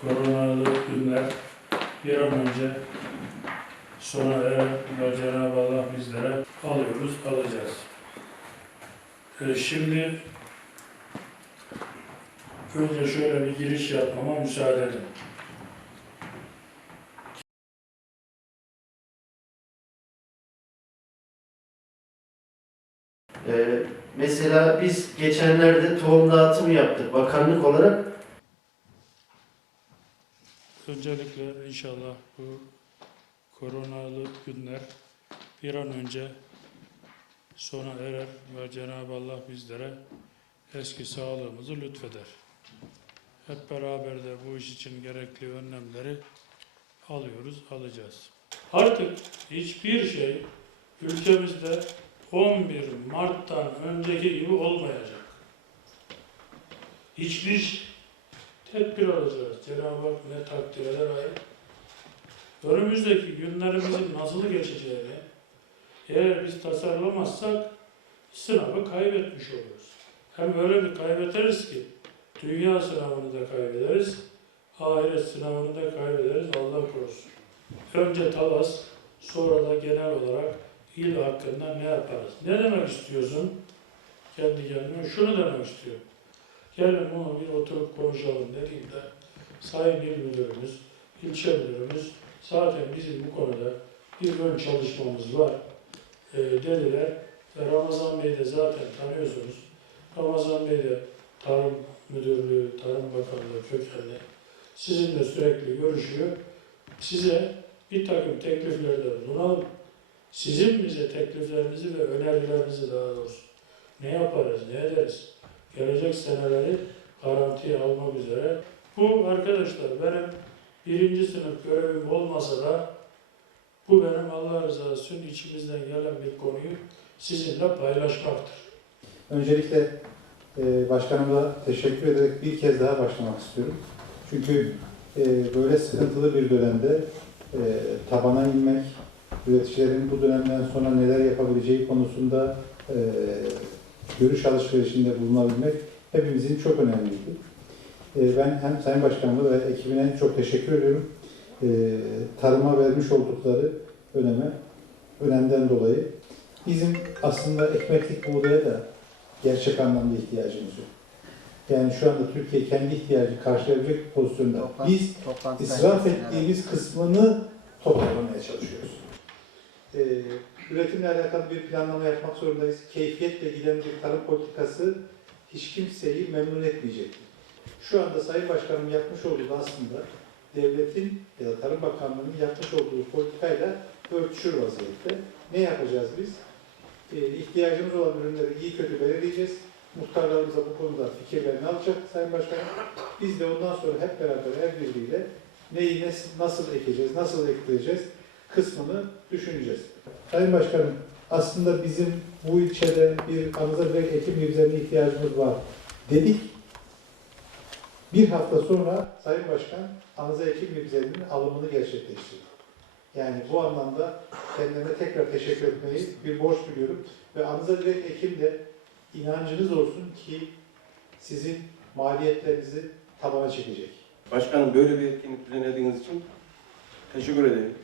koronalı günler bir an önce sona erer ve Cenab-ı Allah bizlere alıyoruz, alacağız. Ee, şimdi önce şöyle bir giriş yapmama müsaade edin. Ee, mesela biz geçenlerde tohum dağıtımı yaptık bakanlık olarak. Öncelikle inşallah bu koronalı günler bir an önce sona erer ve Cenab-ı Allah bizlere eski sağlığımızı lütfeder. Hep beraber de bu iş için gerekli önlemleri alıyoruz, alacağız. Artık hiçbir şey ülkemizde 11 Mart'tan önceki gibi olmayacak. Hiçbir tedbir alacağız. Cenab-ı Hak ne takdir eder ayet. Önümüzdeki günlerimizin nasıl geçeceğini eğer biz tasarlamazsak sınavı kaybetmiş oluruz. Hem öyle bir kaybederiz ki dünya sınavını da kaybederiz, ahiret sınavını da kaybederiz Allah korusun. Önce talas, sonra da genel olarak il hakkında ne yaparız? Ne demek istiyorsun? Kendi kendime şunu demek istiyorum. Gelin bunu bir oturup konuşalım dediğimde Sayın İl Müdürümüz, ilçe müdürümüz zaten bizim bu konuda bir ön çalışmamız var e, dediler. Ve Ramazan Bey de zaten tanıyorsunuz. Ramazan Bey de Tarım Müdürlüğü, Tarım Bakanlığı kökenli. Sizinle sürekli görüşüyor. Size bir takım tekliflerde bulunalım. Sizin bize tekliflerinizi ve önerilerinizi daha doğrusu ne yaparız, ne ederiz? Gelecek seneleri garantiye almak üzere. Bu arkadaşlar benim birinci sınıf görevim olmasa da bu benim Allah rızası için içimizden gelen bir konuyu sizinle paylaşmaktır. Öncelikle e, başkanıma teşekkür ederek bir kez daha başlamak istiyorum. Çünkü e, böyle sıkıntılı bir dönemde e, tabana inmek, üreticilerin bu dönemden sonra neler yapabileceği konusunda e, görüş alışverişinde bulunabilmek hepimizin çok önemliydi. E, ben hem Sayın Başkanıma ve ekibine çok teşekkür ediyorum. E, tarıma vermiş oldukları öneme, önemden dolayı. Bizim aslında ekmeklik buğdaya da gerçek anlamda ihtiyacımız yok. Yani şu anda Türkiye kendi ihtiyacı karşılayabilecek pozisyonda. Biz Toplantı israf ettiğimiz kısmını toparlamaya çalışıyoruz. Ee, üretimle alakalı bir planlama yapmak zorundayız. Keyfiyetle giden bir tarım politikası hiç kimseyi memnun etmeyecektir. Şu anda Sayın Başkanım yapmış olduğu da aslında devletin ya da Tarım Bakanlığı'nın yapmış olduğu politikayla örtüşür vaziyette. Ne yapacağız biz? Ee, ihtiyacımız olan ürünleri iyi kötü belirleyeceğiz. Muhtarlarımız da bu konuda fikirlerini alacak Sayın Başkanım. Biz de ondan sonra hep beraber el birliğiyle neyi nasıl ekeceğiz, nasıl ekleyeceğiz kısmını düşüneceğiz. Sayın Başkanım, aslında bizim bu ilçede bir anıza direkt ekim gübrelerine ihtiyacımız var dedik. Bir hafta sonra Sayın Başkan anıza ekim gübrelerinin alımını gerçekleştirdi. Yani bu anlamda kendilerine tekrar teşekkür etmeyi bir borç biliyorum. Ve anıza direkt ekim de inancınız olsun ki sizin maliyetlerinizi tabana çekecek. Başkanım böyle bir etkinlik düzenlediğiniz için teşekkür ederim.